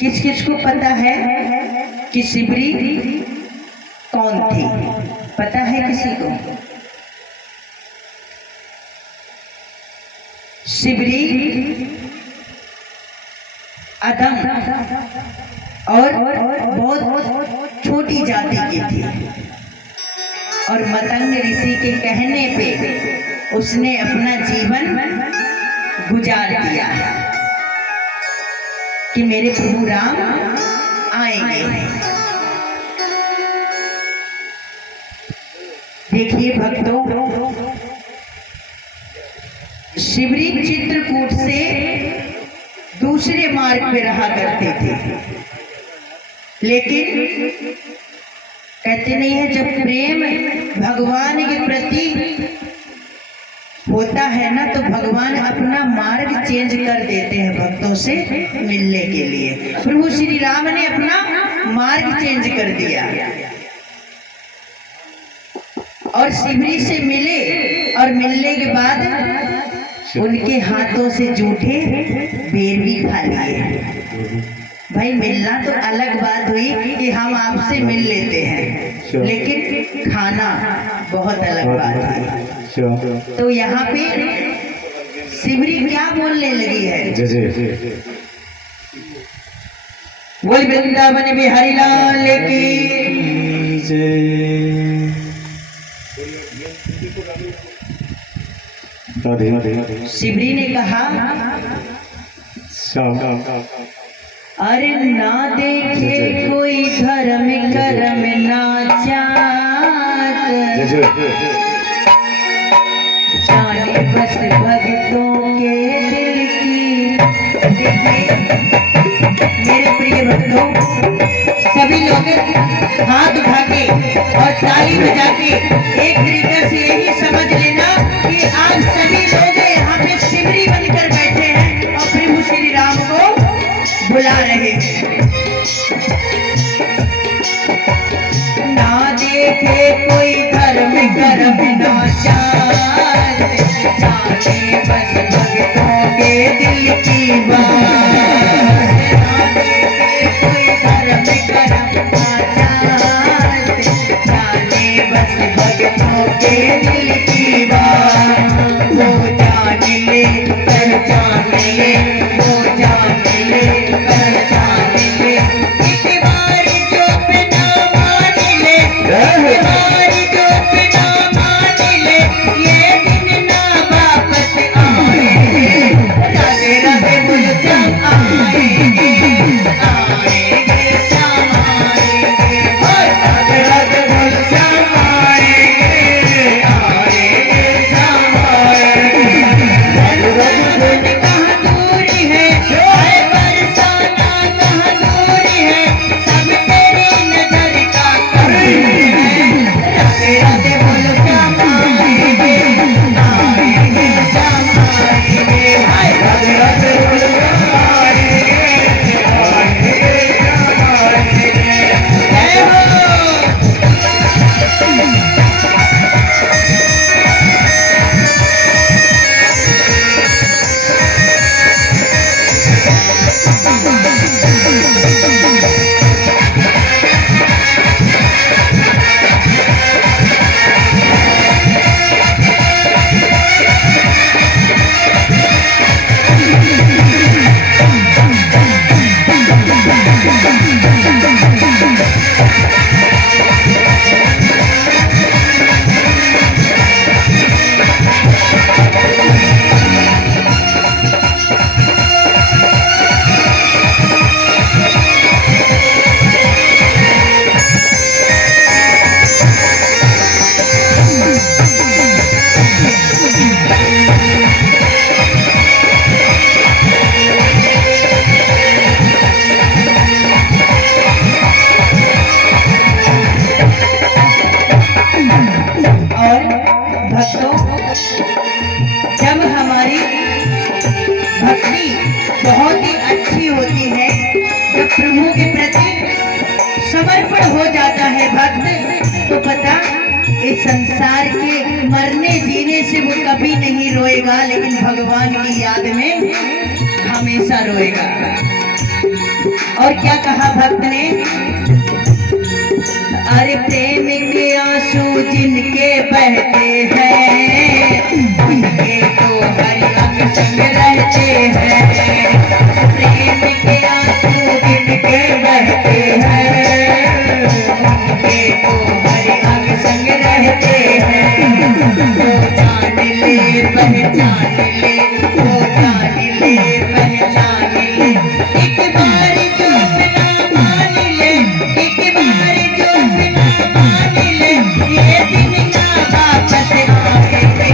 किस किस को पता है कि शिवरी कौन थी? पता है किसी को? शिवरी अदम और बहुत छोटी जाति की थी और मतंग ऋषि के कहने पे उसने अपना जीवन गुजार दिया कि मेरे प्रभु राम आएंगे। देखिए भक्तों, शिवरी चित्रकूट से दूसरे मार्ग पे रहा करते थे, लेकिन कहते नहीं है जब प्रेम भगवान के प्रति होता है ना तो भगवान अपना मार्ग चेंज कर देते हैं भक्तों से मिलने के लिए। प्रभु श्री राम ने अपना मार्ग चेंज कर दिया और शिवरी से मिले और मिलने के बाद उनके हाथों से जूठे बेर भी खा लिए। भाई मिलना तो अलग बात हुई कि हम आपसे मिल लेते हैं, लेकिन खाना बहुत अलग बात है। तो यहाँ पे शिवरी क्या बोलने लगी है? बोल वृंदावन बिहारी लाल की जय। शिवरी ने कहा, अरे ना देखे कोई धर्म कर्म ना जात, जाने बस भक्तों के दिल की। देखिए मेरे प्रिय भक्तों, सभी लोग हाथ उठा के और ताली बजा के एक तरीके से यही समझ लेना कि आप सभी लोग यहाँ पे शिवरी बनकर बैठे हैं और प्रभु श्री राम को बुला रहे हैं। ना देखे कोई धर्म कर्म ना जात, जाने बस भक्तों के दिल की बात। ना देखे कोई धर्म कर्म ना जात, जाने बस भक्तों के दिल की बात। वो जान ले पहचान ले, वो जान ले पहचान ले, एक बार जो बिना मान ले, एक बार जो बिना मान ले, ये दिन ना वापस आएंगे। राधे राधे बोल जब आएंगे, आएंगे शाम आएंगे, राधे राधे बोल जब आएंगे, आएंगे शाम आएंगे। कहाँ दूरी है, आए बरसाना कहाँ दूरी है, सब तेरी नजर का करीब है। राधे राधे बोलो शाम आएंगे, आएंगे शाम आएंगे, हाय राधे राधे बोलो शाम आएंगे, आएंगे शाम आएंगे। जय हो। जब हमारी भक्ति बहुत ही अच्छी होती है, जब प्रभु के प्रति समर्पण हो जाता है भक्त, तो पता इस संसार के मरने जीने से वो कभी नहीं रोएगा, लेकिन भगवान की याद में हमेशा रोएगा। और क्या कहा भक्त ने, अरे प्रेम के आंसू जिनके बहते हैं उनके तो हर अंग संग रहते हैं। प्रेम के आंसू जिनके बहते हैं उनके तो हर अंग संग रहते हैं। वो जान ले पहचान ले, वो जान ले पहचान ले, एक बार जो बिना मान ले, एक बार जो बिना मान ले, ये दिन ना वापस आएंगे।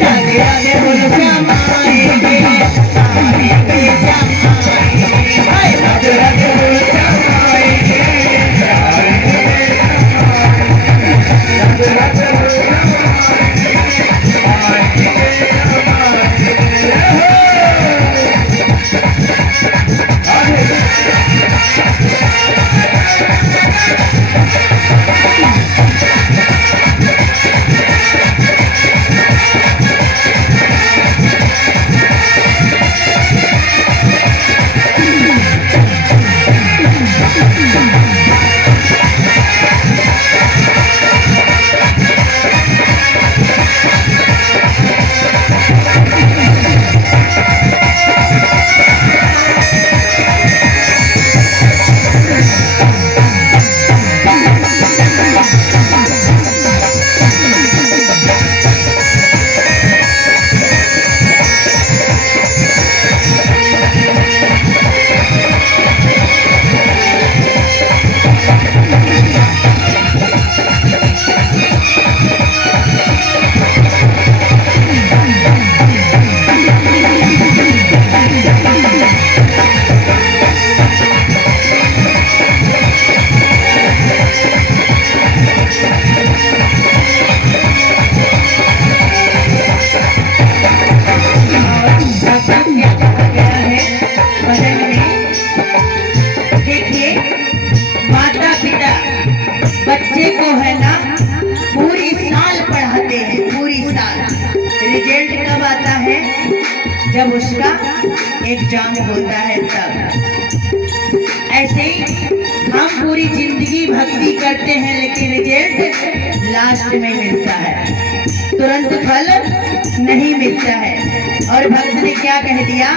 राधे राधे बोलो श्याम आएंगे, आएंगे श्याम आएंगे, हाय राधे राधे बोलो श्याम आएंगे, राधे राधे बोलो बच्चे को है ना पूरी साल पढ़ाते हैं, पूरी साल। रिजल्ट कब आता है, जब उसका एग्जाम होता है तब। ऐसे ही हम पूरी जिंदगी भक्ति करते हैं लेकिन रिजल्ट लास्ट में मिलता है, तुरंत फल नहीं मिलता है। और भक्त ने क्या कह दिया,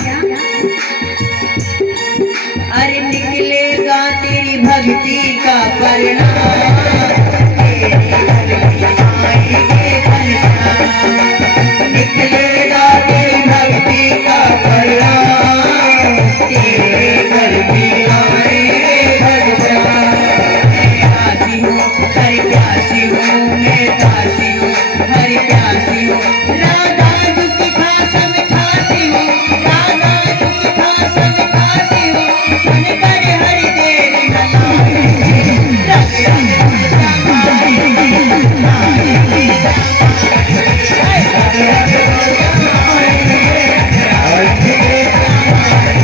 अरे निकलेगा तेरी भक्ति का परिणाम, तेरी भक्ति आएंगे परिणाम, निकलेगा तेरी भक्ति का परिणाम, तेरी भक्ति आएंगे परिणाम। प्यासी हूँ हर प्यासी हूँ, मैं दासी हूँ हर प्यासी हूँ, राधा दुखी खासम खासी हूँ, राधा दुखी खासम खासी हूँ, सुन कर हरि देव न लाए, राधे राधे बोलो श्याम आएंगे, आएंगे श्याम आएंगे, राधे राधे बोलो श्याम आएंगे, आएंगे श्याम आएंगे,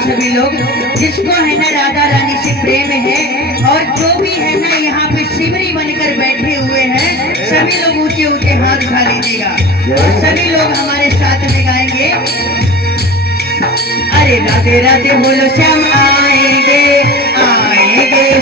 सभी लोग जिसको है ना राधा रानी से प्रेम है और जो भी है ना यहाँ पे सिमरी बनकर बैठे हुए हैं, सभी लोग ऊंचे ऊंचे हाथ उठा लीजिएगा और सभी लोग हमारे साथ में गाएंगे। अरे राधे राधे बोलो श्याम आएंगे, आएंगे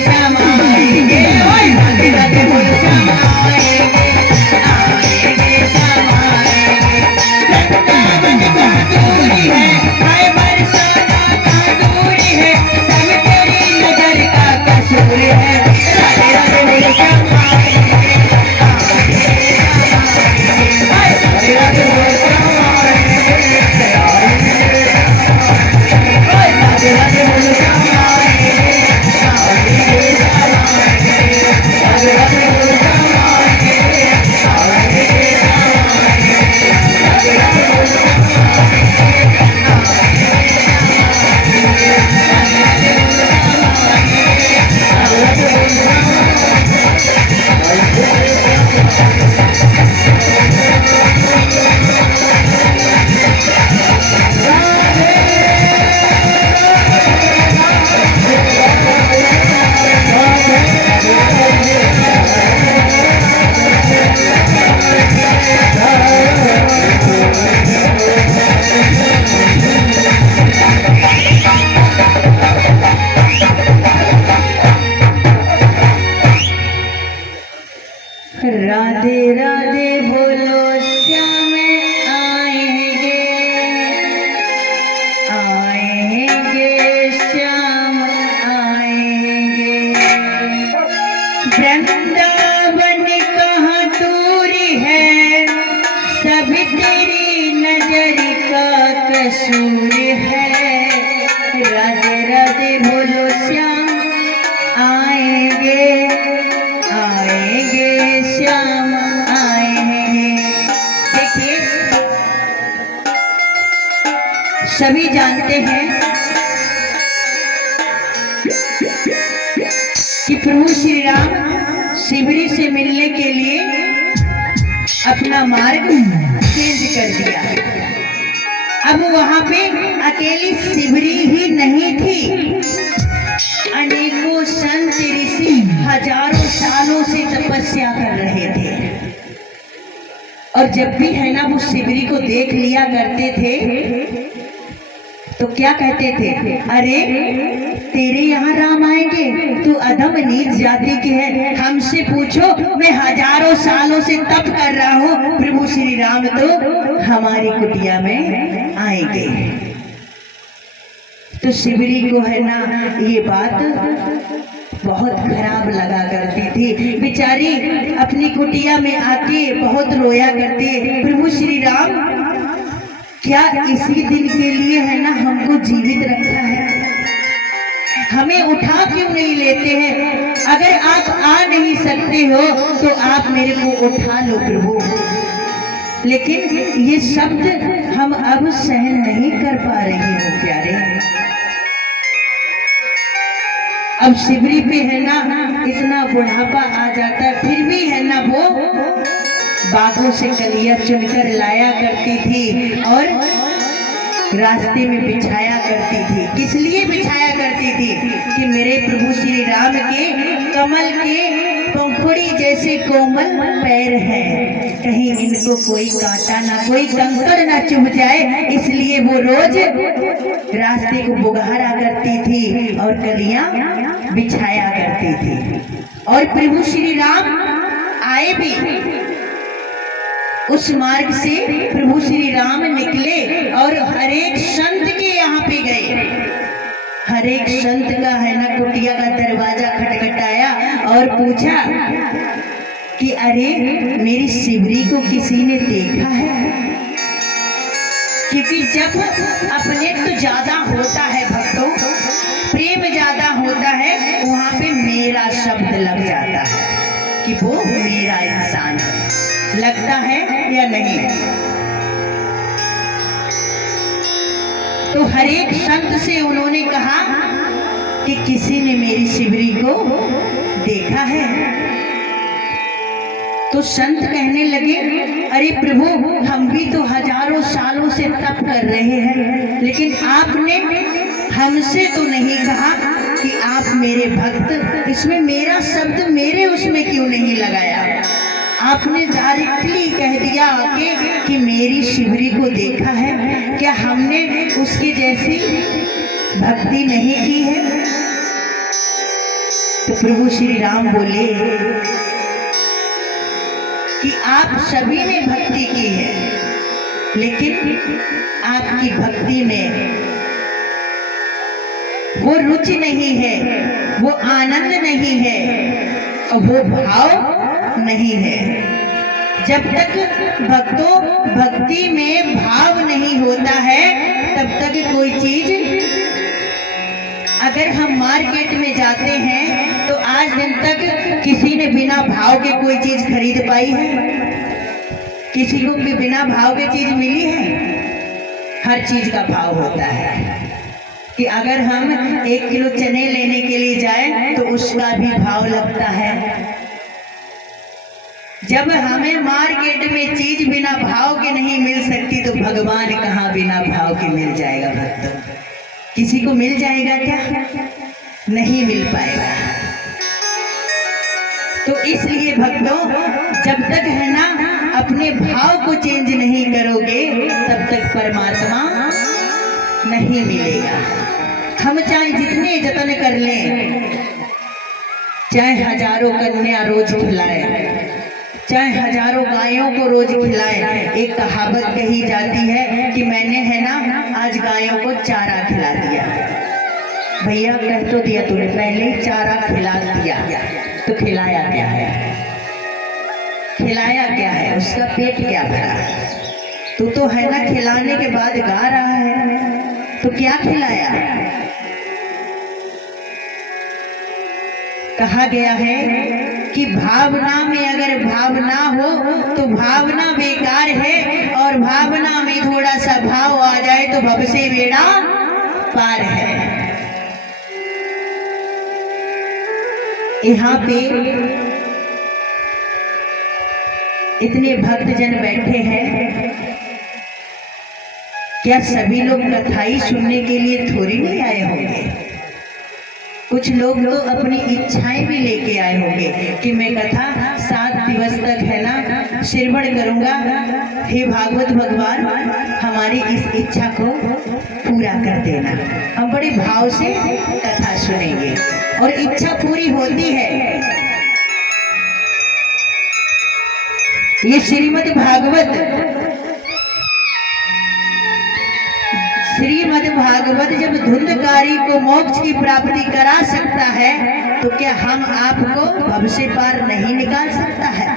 सभी जानते हैं कि प्रभु श्री राम शिवरी से मिलने के लिए अपना मार्ग चेंज कर दिया। अब वहां पे अकेली शिवरी ही नहीं थी, अनेकों संत ऋषि हजारों सालों से तपस्या कर रहे थे। और जब भी है ना वो शिवरी को देख लिया करते थे तो क्या कहते थे, अरे तेरे यहाँ राम आएंगे, तू अधम नीच जाति की है, हमसे पूछो, मैं हजारों सालों से तप कर रहा हूँ, प्रभु श्री राम तो हमारी कुटिया में आएंगे। तो शिवरी को है ना ये बात बहुत खराब लगा करती थी। बेचारी अपनी कुटिया में आके बहुत रोया करती, प्रभु श्री राम क्या इसी दिन के लिए है ना हमको जीवित रखा है, हमें उठा क्यों नहीं लेते हैं? अगर आप आ नहीं सकते हो तो आप मेरे को उठा लो प्रभु। लेकिन ये शब्द हम अब सहन नहीं कर पा रहे हो प्यारे। अब शिवरी पे है ना इतना बुढ़ापा आ जाता है, फिर भी है ना वो बागों से कलिया चुनकर लाया करती थी और रास्ते में बिछाया करती थी। किस लिए बिछाया करती थी? कि मेरे प्रभु श्री राम के कमल के पंखुड़ी जैसे कोमल पैर हैं, कहीं इनको कोई कांटा ना, कोई कंकड़ ना चुभ जाए, इसलिए वो रोज रास्ते को बुघारा करती थी और कलियां बिछाया करती थी। और प्रभु श्री राम आए भी उस मार्ग से, प्रभु श्री राम निकले और हरेक संत के यहाँ पे गए। हरेक संत का है ना कुटिया का दरवाजा खटखटाया और पूछा कि अरे मेरी शिवरी को किसी ने देखा है? क्योंकि जब अपने तो ज्यादा होता है भक्तों, प्रेम ज्यादा होता है, वहां पे मेरा शब्द लग जाता है कि वो मेरा इंसान है। लगता है या नहीं? तो हरेक संत से उन्होंने कहा कि किसी ने मेरी शिवरी को देखा है। तो संत कहने लगे, अरे प्रभु हम भी तो हजारों सालों से तप कर रहे हैं, लेकिन आपने हमसे तो नहीं कहा कि आप मेरे भक्त, इसमें मेरा शब्द मेरे उसमें क्यों नहीं लगाया? आपने डायरेक्टली कह दिया आके कि मेरी शिवरी को देखा है, क्या हमने उसकी जैसी भक्ति नहीं की है? तो प्रभु श्री राम बोले कि आप सभी ने भक्ति की है, लेकिन आपकी भक्ति में वो रुचि नहीं है, वो आनंद नहीं है और वो भाव नहीं है। जब तक भक्तों भक्ति में भाव नहीं होता है तब तक कोई चीज, अगर हम मार्केट में जाते हैं तो आज दिन तक किसी ने बिना भाव के कोई चीज खरीद पाई है? किसी को भी बिना भाव के चीज मिली है? हर चीज का भाव होता है कि अगर हम 1 किलो चने लेने के लिए जाएं तो उसका भी भाव लगता है। जब हमें मार्केट में चीज बिना भाव के नहीं मिल सकती तो भगवान कहाँ बिना भाव के मिल जाएगा भक्तों? किसी को मिल जाएगा क्या? नहीं मिल पाएगा। तो इसलिए भक्तों जब तक है ना अपने भाव को चेंज नहीं करोगे तब तक परमात्मा नहीं मिलेगा। हम चाहे जितने जतन कर लें, चाहे हजारों कन्या रोज खिलाए, चाहे हजारों गायों को रोज खिलाए, एक कहावत कही जाती है कि मैंने है ना आज गायों को चारा खिला दिया। भैया कह तो दिया तूने, पहले चारा खिला दिया, तो खिलाया क्या है? खिलाया क्या है? उसका पेट क्या भरा? तू तो है ना खिलाने के बाद गा रहा है, तो क्या खिलाया? कहा गया है कि भावना में अगर भावना हो तो भावना बेकार है, और भावना में थोड़ा सा भाव आ जाए तो भव से बेड़ा पार है। यहाँ पे इतने भक्तजन बैठे हैं, क्या सभी लोग कथा ही सुनने के लिए थोड़ी नहीं आए होंगे? कुछ लोग तो अपनी इच्छाएं भी लेके आए होंगे कि मैं कथा 7 दिवस तक है ना श्रवण करूंगा। हे भागवत भगवान, हमारी इस इच्छा को पूरा कर देना, हम बड़े भाव से कथा सुनेंगे। और इच्छा पूरी होती है। ये श्रीमद् भागवत जब धुंधकारी को मोक्ष की प्राप्ति करा सकता है, तो क्या हम आपको भव से पार नहीं निकाल सकता है?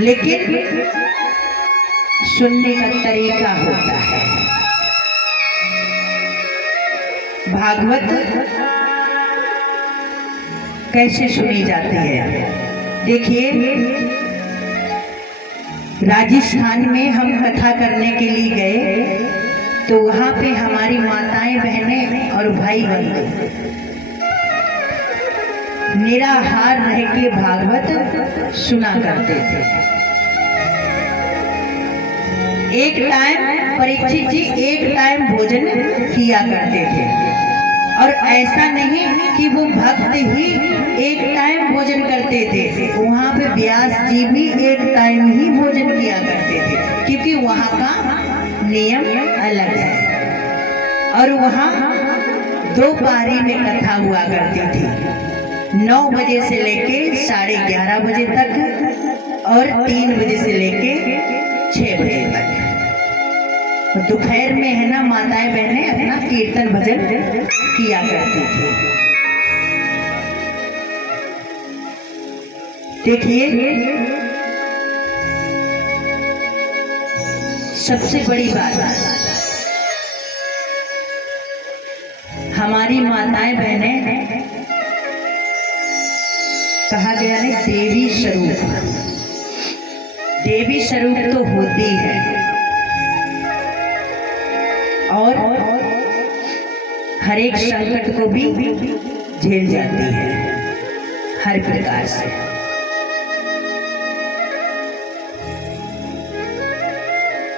लेकिन सुनने का तरीका होता है। भागवत कैसे सुनी जाती है? देखिए, राजस्थान में हम कथा करने के लिए गए, तो वहाँ पे हमारी माताएं बहनें और भाई बंधु निराहार रह के भागवत सुना करते थे। एक टाइम परीक्षित जी एक टाइम भोजन किया करते थे, और ऐसा नहीं कि वो भक्त ही एक टाइम भोजन करते थे, वहाँ पे व्यास जी भी एक टाइम ही भोजन किया करते थे, क्योंकि वहाँ का नियम अलग है। और वहाँ 2 पारी में कथा हुआ करती थी, 9 बजे से लेके 11:30 बजे तक, और 3 बजे से लेके 6 बजे तक। दोपहर में है ना माताएं बहनें अपना कीर्तन भजन किया करती थी। देखिए, सबसे बड़ी बात, हमारी माताएं बहनें कहा गया है देवी स्वरूप तो होती है, और हर एक संकट को भी झेल जाती है हर प्रकार से।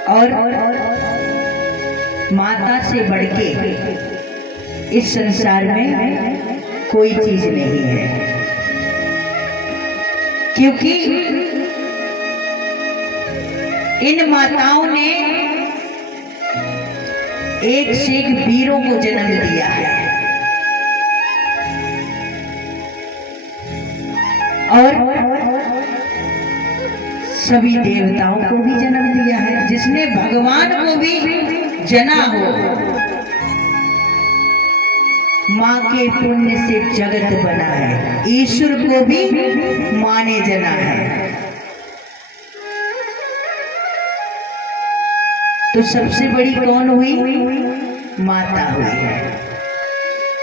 और माता से बढ़ के इस संसार में कोई चीज नहीं है, क्योंकि इन माताओं ने एक से एक वीरों को जन्म दिया है, और सभी देवताओं को भी जन्म दिया है। जिसने भगवान को भी जना हो, माँ के पुण्य से जगत बना है, ईश्वर को भी माँ ने जना है। तो सबसे बड़ी कौन हुई? माता हुई है।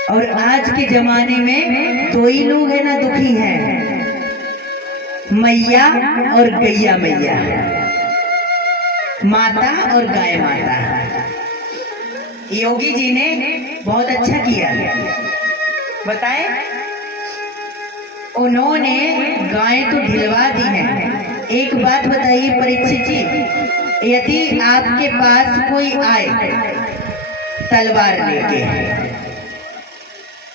और आज के जमाने में 2 ही लोग है ना दुखी हैं, मैया और गैया मैया, माता और गाय माता। योगी जी ने बहुत अच्छा किया, बताएं, उन्होंने गाय तो ढिलवा दी है। एक बात बताइए परीक्षित जी, यदि आपके पास कोई आए तलवार लेके,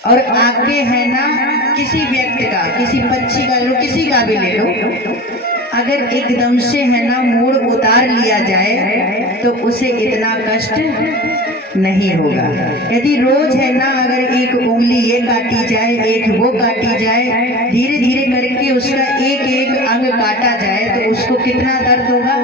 और आके है ना किसी व्यक्ति का, किसी पक्षी का लो, किसी का भी ले लो, अगर एकदम से है ना मूड उतार लिया जाए तो उसे इतना कष्ट नहीं होगा। यदि रोज है ना अगर एक उंगली ये काटी जाए, एक वो काटी जाए, धीरे धीरे करके उसका एक एक अंग काटा जाए, तो उसको कितना दर्द होगा।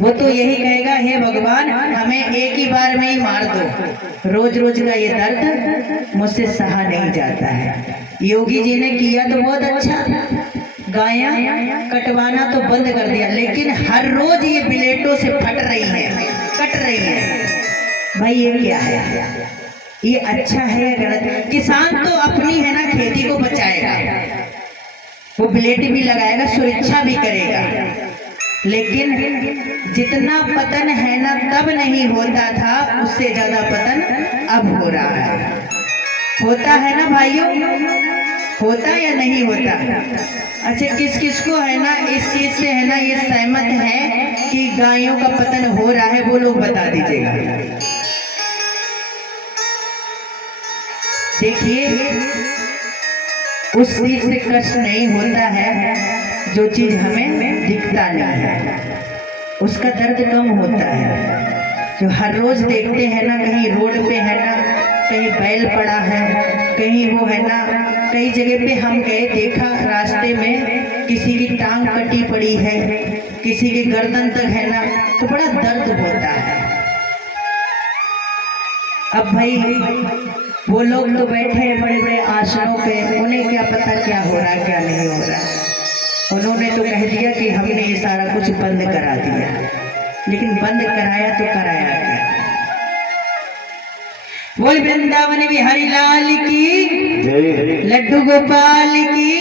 वो तो यही कहेगा, हे भगवान हमें एक ही बार में ही मार दो, रोज रोज का ये दर्द मुझसे सहा नहीं जाता है। योगी जी ने किया तो बहुत अच्छा, गायां कटवाना तो बंद कर दिया, लेकिन हर रोज ये ब्लेडों से फट रही है, कट रही है। भाई ये क्या है? ये अच्छा है या गलत? किसान वो ब्लेड भी लगाएगा, सुरक्षा भी करेगा, लेकिन जितना पतन है ना तब नहीं होता था, उससे ज्यादा पतन अब हो रहा है। होता है ना भाइयों, होता या नहीं होता? अच्छा, किस किस को है ना इस चीज से है ना ये सहमत है कि गायों का पतन हो रहा है, वो लोग बता दीजिएगा। देखिए, उस चीज से कष्ट नहीं होता है जो चीज हमें दिखता नहीं है, उसका दर्द कम होता है। जो हर रोज देखते हैं ना, कहीं रोड पे है ना, कहीं बैल पड़ा है, कहीं वो है ना, कई जगह पे हम गए, देखा रास्ते में किसी की टांग कटी पड़ी है, किसी के गर्दन तक है ना, तो बड़ा दर्द होता है। अब भाई वो लोग तो बैठे हैं बड़े बड़े आसनों पे, उन्हें क्या पता क्या हो रहा क्या नहीं हो रहा। उन्होंने तो कह दिया कि हमने ये सारा कुछ बंद करा दिया, लेकिन बंद कराया तो कराया क्या? बोल वृंदावन बिहारी लाल की, लड्डू गोपाल की।